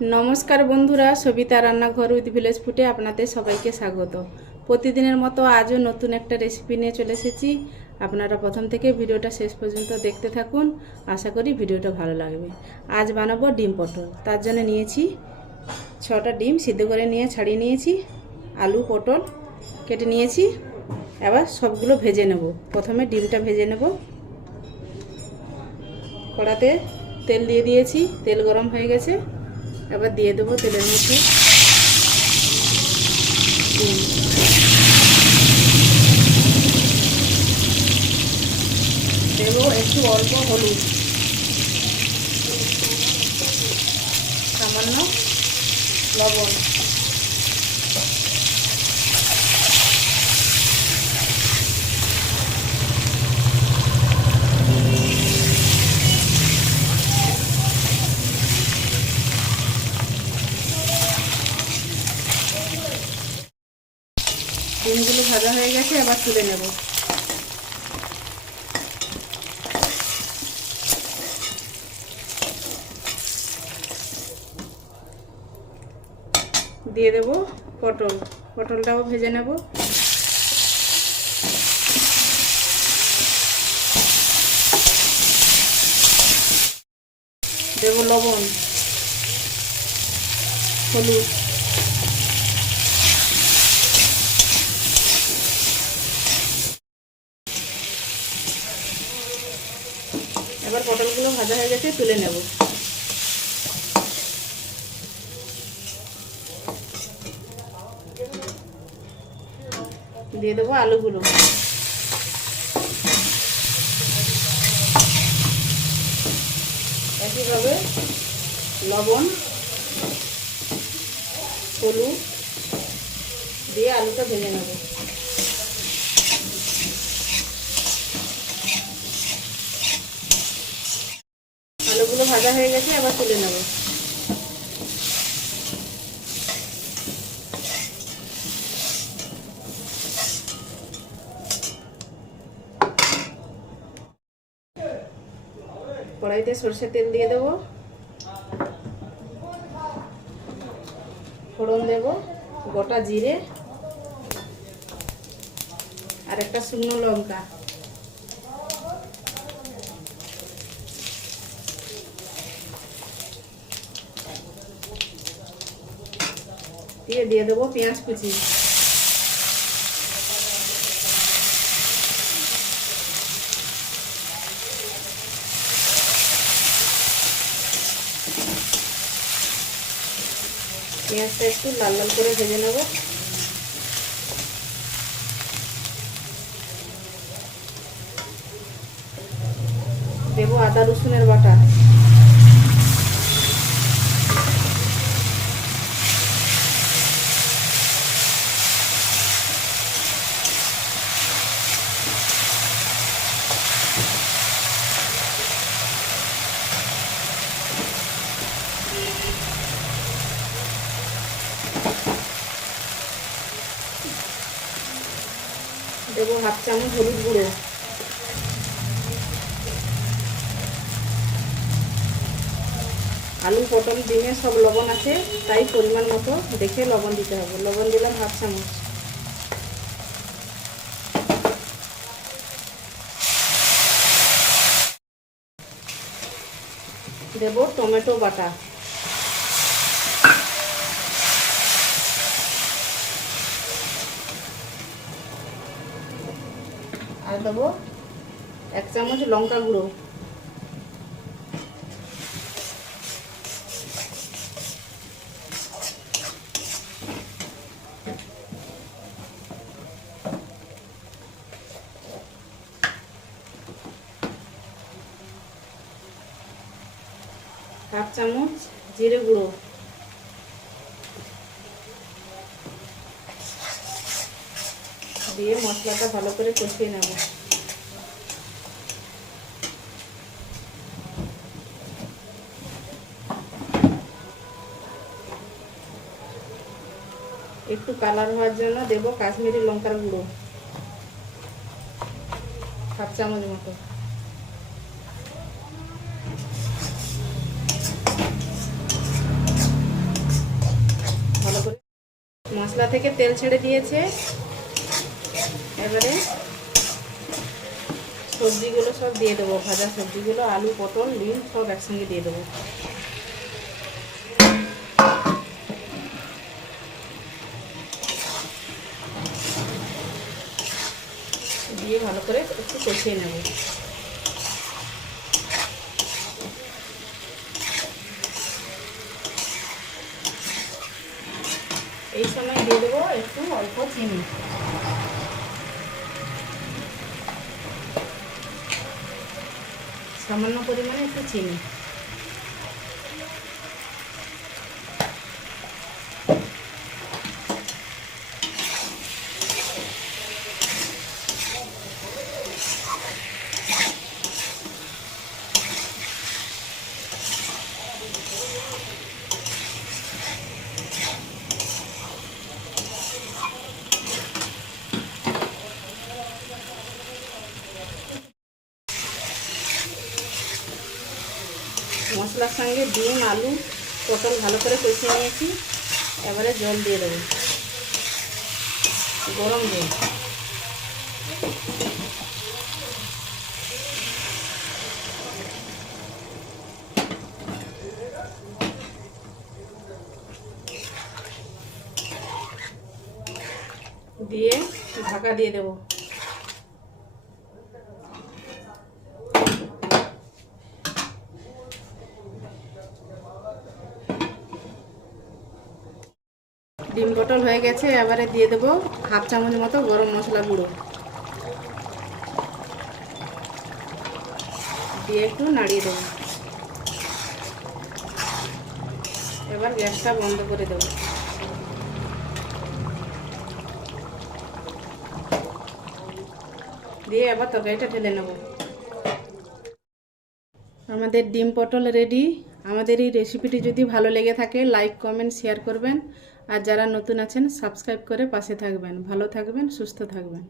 নমস্কার বন্ধুরা, সবিতা রান্নাঘর উইথ ভিলেজ ফুটে আপনাদের সবাইকে স্বাগত। প্রতিদিনের মতো আজও নতুন একটা রেসিপি নিয়ে চলে এসেছি। আপনারা প্রথম থেকে ভিডিওটা শেষ পর্যন্ত দেখতে থাকুন। আশা করি ভিডিওটা ভালো লাগবে। আজ বানাবো ডিম পটল। তার জন্য নিয়েছি ছটা ডিম সিদ্ধ করে নিয়ে ছাড়িয়ে নিয়েছি। আলু, পটল কেটে নিয়েছি। এবার সবগুলো ভেজে নেব। প্রথমে ডিমটা ভেজে নেব। কড়াতে তেল দিয়ে দিয়েছি। তেল গরম হয়ে গেছে। এবার দিয়ে দেবো তেলের মধ্যে। দেবো একটু অল্প হলুদ সামান্য লবণ ডিমগুলো ভাজা হয়ে গেছে এবার তুলে নেব। দিয়ে দেব পটল। পটলটাও ভেজে নেব। দেব লবণ হলুদ। এবার পটলগুলো ভাজা হয়ে গেছে, তুলে নেব। দিয়ে দেবো আলুগুলো একইভাবে লবণ, হলুদ দিয়ে আলুটা ভেজে নেব আলুগুলো ভাজা হয়ে গেছে আবার তুলে নেব। কড়াইতে সর্ষের তেল দিয়ে দেবো। ফোড়ন দেব, গোটা জিরে, আর একটা শুকনো লঙ্কা। দিয়ে দিয়ে দেবো পেঁয়াজ কুচি। পেঁয়াজটা একটু লাল লাল করে ভেজে নেব। দেবো আদা রসুনের বাটা। দেবো হাফ চামচ হলুদ গুঁড়ো। আলু, পটল, ডিমে সব লবণ আছে, তাই পরিমাণ মতো দেখে লবণ দিতে হবে। লবণ দিলাম হাফ চামচ। দেব টমেটো বাটা। আর দেবো। এক চামচ লঙ্কা গুঁড়ো। হাফ চামচ জিরে গুঁড়ো। দিয়ে মশলাটা ভালো করে কষিয়ে নেব। একটু কালার হওয়ার জন্য দেব কাশ্মীরি লঙ্কার গুঁড়ো। হাফ চামচ মতো। মশলা থেকে তেল ছেড়ে দিয়েছে। এবারে সবজিগুলো সব দিয়ে দেবো, ভাজা সবজিগুলো, আলু, পটল, ডিম, সব একসঙ্গে দিয়ে দেবো। দিয়ে ভালো করে একটু কষিয়ে নেব। এই সময় দিয়ে দেবো একটু অল্প চিনি। সামান্য পরিমাণে একটু চিনি। মশলার সঙ্গে ডিম, আলু, পটল ভালো করে কষিয়ে নিয়েছি। এবারে জল দিয়ে দেবো। গরম জল। দিয়ে ঢাকা দিয়ে দেবো। ডিম পটল হয়ে গেছে, এবারে দিয়ে দেবো হাফ চামচ মতো গরম মশলা গুঁড়ো। দিয়ে একটু নাড়িয়ে দেবো। এবার গ্যাসটা বন্ধ করে দেবো। দিয়ে আবার তরকারিটা ঢেলে নেব। আমাদের ডিম পটল রেডি। আমাদের এই রেসিপিটি যদি ভালো লেগে থাকে লাইক কমেন্ট শেয়ার করবেন। আর যারা নতুন আছেন সাবস্ক্রাইব করে পাশে থাকবেন। ভালো থাকবেন সুস্থ থাকবেন।